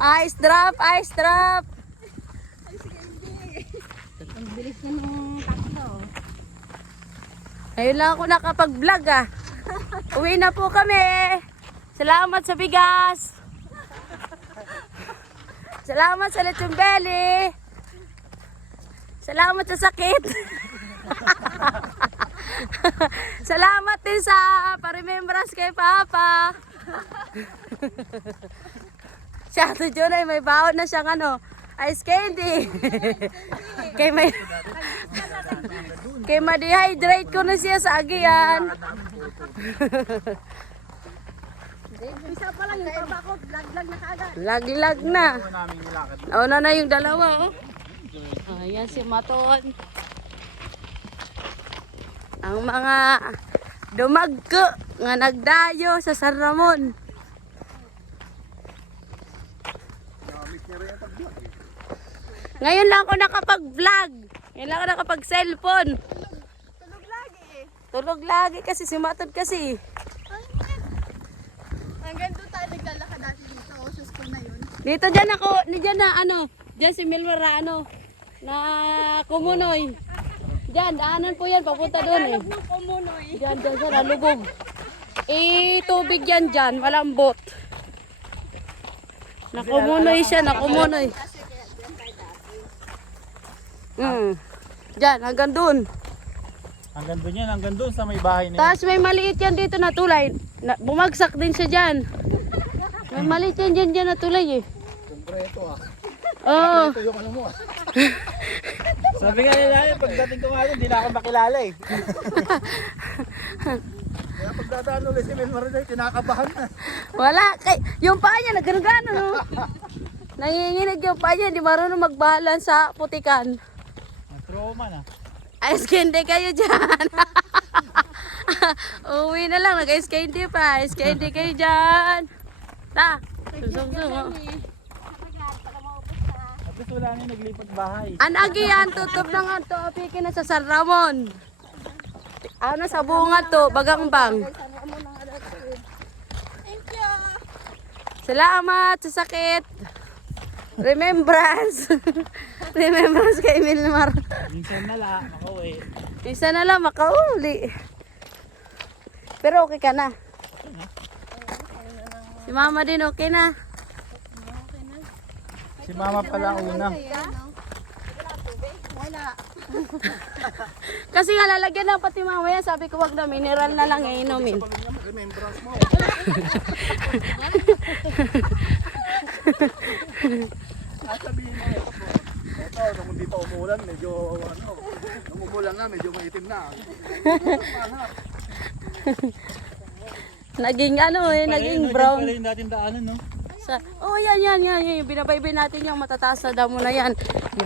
Ice drop, ice drop. Ang bilis na ng takbo. Ngayon lang ako nakapag-vlog ah. Uwi na po kami. Salamat sa bigas. Salamat sa lechon belly. Salamat sa sakit. Salamat din sa pa-remembrance kay Papa. Siya to John ay may baon na siyang ice candy. Kay ma-dehydrate ko na siya sa agian. Isa pa lang yung trabaho, lag-lag na kaagad. Lag-lag na. Nauna na yung dalawa. Ayan si Maton. Ang mga dumagko nga nagdayo sa San Ramon. Ngayon lang ako nakapag-vlog. Ngayon lang ako nakapag-cellphone. Tulog lagi eh. Tulog lagi kasi si Maton kasi. Hanggang doon tayo naglalakad dati dito sa school na yun. Dito dyan ako, dyan na dyan si Milmara na Kumunoy. Dyan, daanan po yan, papunta doon eh. Ng Kumunoy. Dyan siya, nalubog. Tubig yan dyan, malambot. Nakumunoy siya, nakumunoy. Dyan, hanggang doon. Hanggang doon yan, hanggang doon sa may bahay na yan. Tapos may maliit yan dito na tulay. Bumagsak din siya dyan. May maliit yan dyan na tulay eh. Kompleto ah. Oo. Ito yung ano mo ah. Sabi nga nila, pagdating ko nga doon, hindi na ako makilala eh. Kaya pagdadaan ulit si Mel Mariday, kinakabahan na. Wala. Yung paa niya, nagano no? Nanginginig yung paa niya, hindi marunong magbahalan sa putikan. Trauma na. Ice candy kayo dyan. Uwi na lang, nag-ice candy pa. Ice candy kayo dyan. Ta, susong-sung. Tapos wala na yung naglipat bahay. Anagi yan, tutup na nga to. Apikin na sa San Ramon. Sa bunga to, bagangbang. Thank you. Salamat sa sakit. Remembrance. Remembrance kay Milmar. Minsan na lang, makauwi. Isa na lang makauli. Pero okay ka na. Si mama din okay na. Si mama pala ang una. Wala. Kasi nga lalagyan na pati mamaya. Sabi ko wag na mineral na lang inumin. Remembrance mo. Sabihin mo ito, nung dito umulan, medyo nung umulan na, medyo maitim na. Naging naging brown. Pala yung dating daanan, no? Yan. Yung binabaybay natin yung matataas na damo na yan.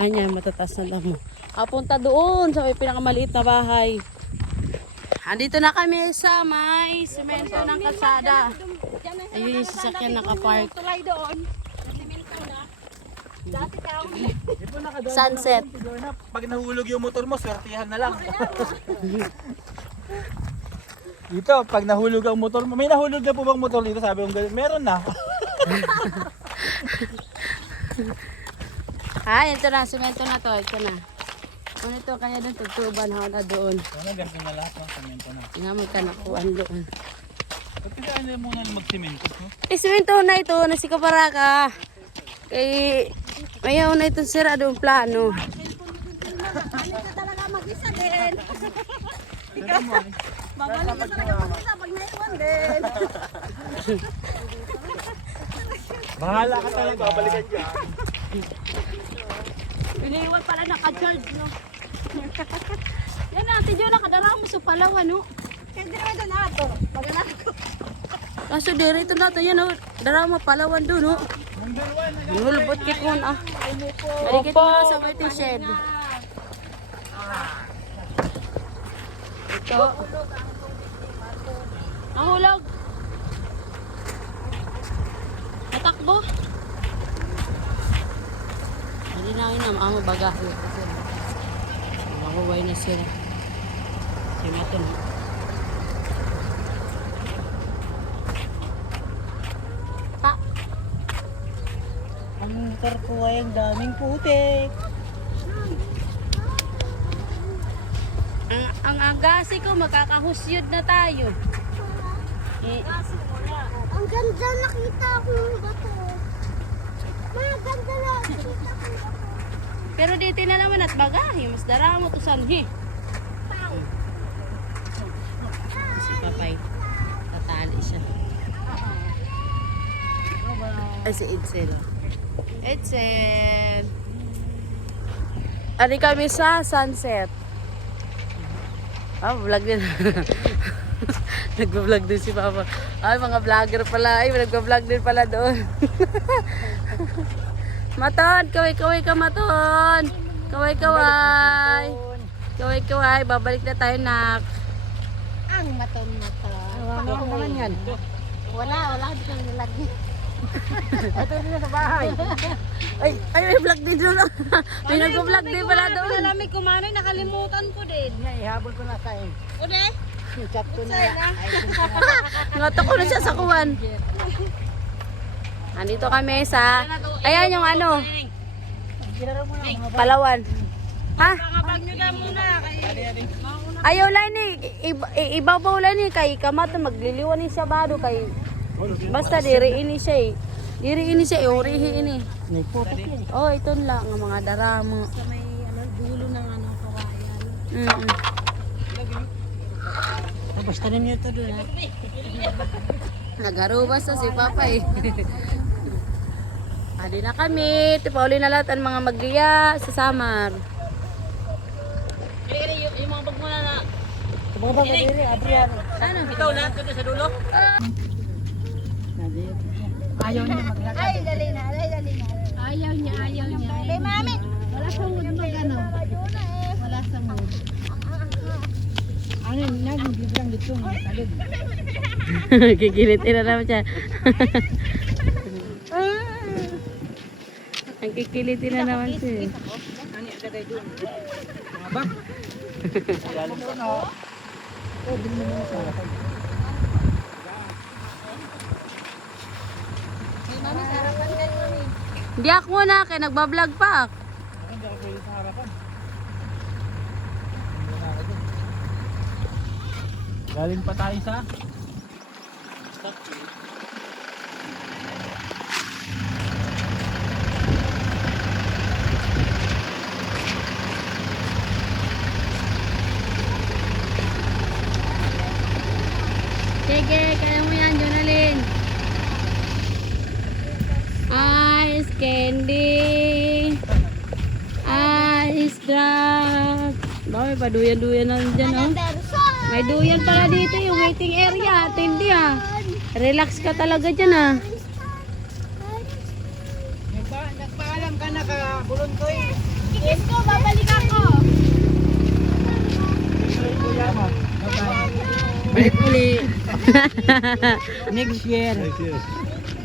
Yan, matataas na damo. Punta doon sa may pinakamaliit na bahay. Andito na kami sa may semento ng kalsada. Ayun yung sasakyan nakapark. Tulay doon. Nasimento na. Dati ka. Sunset. Pag nahulog yung motor mo, swertihan na lang. Dito, pag nahulog ang motor mo, may nahulog na po bang motor dito? Sabi ko, meron na. Ito na, semento na to. Ito na. Kung ito kaya doon, tutuban ako na doon. Ano, ganito na lahat ng semento na. Nga magkanakuan doon. Ba't kaya na muna mag-semento? No? Semento na ito, nasi Kaparaka. Kay, ayaw na itong sira doon plano. Ganito talaga mag-isa din. Babalik ka talaga mag-isa pag naiwan din. Bahala ka talaga. Babalikan dyan. Piniwan pala naka-charge, no? Yan na, tidyo na kadara mo sa Palawan, no? Kaya di naman doon ato. Maganak ko. Kaso dito na ito, yan, no? Darama Palawan doon, no? Nulbot kit mo na. Maligit mo sa waiting shed. Ito. Nahulog. Natakbo. Hindi na ang amo bagahe. Kasi mahuway na sila. Si Maton. motor ko ay ang daming putik. Ang agasi ko, makakahusyod na tayo. Ang ganda nakita ko yung bato. Maganda nakita ko yung bato. Pero dito na naman at bagahe, mas daramo to sanhi. Si Papay, tatali siya. Ay, si Edsel. Edsel. Ari kami sa sunset. Vlog din. Nagpa-vlog din si Papa. Ay, mga vlogger pala. Ay, nagpa-vlog din pala doon. Maton, kaway-kaway ka, Maton. Kaway-kaway. Kaway-kaway, babalik na tayo, nak. Ang maton-maton. Ano naman yan? Wala, hindi kang nilagay. Ito rin sa bahay. Ay, may vlog din doon. May nagpa-vlog din pala doon. Alamig kumanoy, nakalimutan ko din. Ihabol ko na sa'yo. O, de? Chat ko na. Ngoto ko na siya sa kuwan. Andito kami sa... Ayan yung ano. Palawan. Ha? Ayaw lang ni. Ibabaw lang ni. Kay kamata magliliwan ni siya bado. Kay... Basta diriin ni siya eh. Diriin ni siya eh. Urihin ini. May putik yan. Oh, ito lang. Ang mga daramo. Sa may dulo ng kawayan. Basta na niyo ito doon ha. Nagarubas na si Papa eh. Adi na kami. Tipauli na lahat ang mga magiya sa Samar. Yung mga bag mo na. Mga bang kadiri, Adrian. Ano? Ikaw lahat ka sa dulo? Ayaw niya maglakad. Ay, dali na. Ayaw niya. Kay mami. Wala sa mood mag-ano. Wala sa mood. Ano yun, nagbibilang dito ng salid. Kikilitin na naman siya. Ang kikilitin na naman siya. Ano yung lagay doon? Mga ba? Galing ko na. Oh, bilhin mo na sa lakay. Hindi ako na, kaya nagbablog pa. Hindi ako pwede sa harapan. Galing pa tayo sa... Sige, kaya mo yan, Jonalyn. Ice candy. Ice drop. May paduyan-duyan na dyan, oh. May duyan pala dito, yung waiting area. Tindi, ah. Relax ka talaga dyan, ah. Nagpaalam ka na ka-buluntoy. Tikis ko, babalik ako. Balik uli. Next year.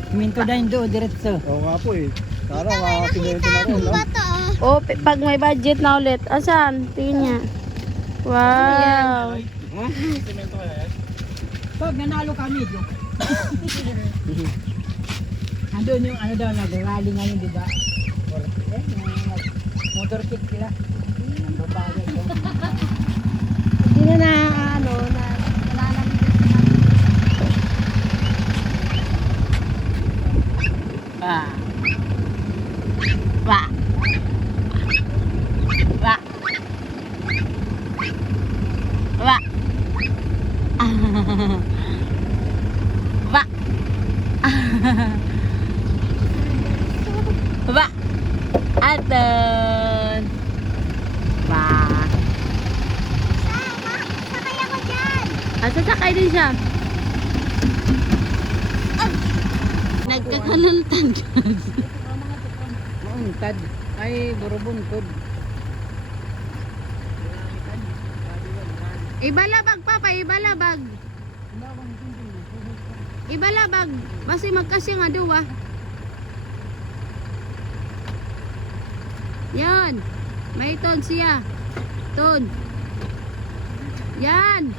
Minto na yung doon, diretso. Oo nga po eh. Tara, makasinento na rin, no? Bato. Oh, pag may budget na ulit. Asan? Tingin niya. Wow. Ha? Sinento kaya yan? Pag nanalo kami, Jo. Andun yung ano daw, nag-rally ngayon, di ba? Motor kit sila. Ang babae ko. Hindi na ano, na Wah. Wah. Wah. Wah. Wah. Wah. Aton. Wah. Sakay ako dyan. Sasakay din siya. Nagkakalantad. Mauntad. Ay, burubuntod. Ibalabag, Papa, ibalabag. Ibalabag. Basi magkasya nga duwa. Yan. May ton siya. Ton. Yan.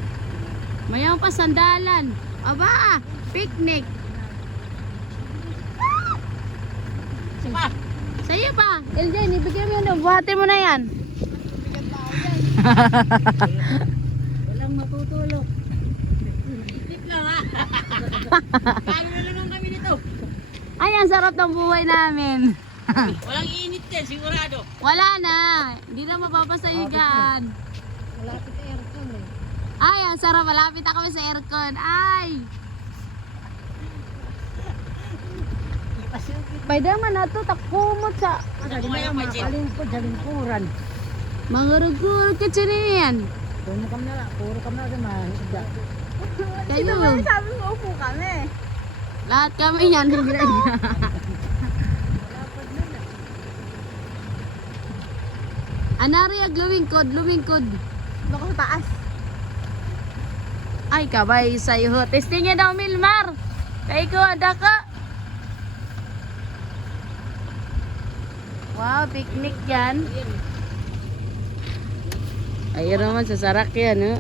Mayroon pa sandalan. Aba, picnic. Sa'yo pa. Eljen, ibigay mo yun. Buhatin mo na yan. Walang matutulog. Ay, ang sarap ng buhay namin. Walang init din, sigurado. Wala na. Hindi na mapapasayigan. Malapit sa aircon eh. Ay, ang sarap. Malapit na kami sa aircon. Ay. Pwede man na ito. Takumot sa Kalingkod sa lingkuran. mangurug-gurug ka yan. Puro kami na rin mahigda. Kayo. Sabi mo upo kami. Lahat kami yan. Anariag, lumingkod. Baka sa taas. Ay, kabay sa'yo. Testingin daw, Milmar. Kay ko, ada ka. Wow, picnic yan. Ayun naman, sasarak yan. Oh.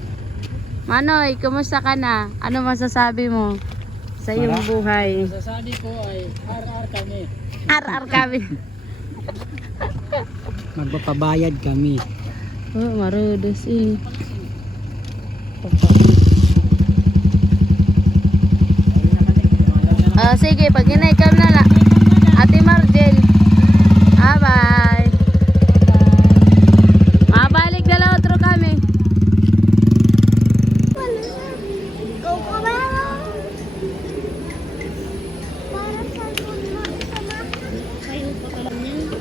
Manoy, kumusta ka na? Ano masasabi mo sa iyong buhay? Masasabi ko ay RR kami. RR kami. Magpapabayad kami. Oh, marudos ini. Sige, pag inaikam na lang. Ate Marjel. Bye. Mabalik na lang otro kami. Go ka ba? Para sa mga sama. Kayo pa ka lang yan.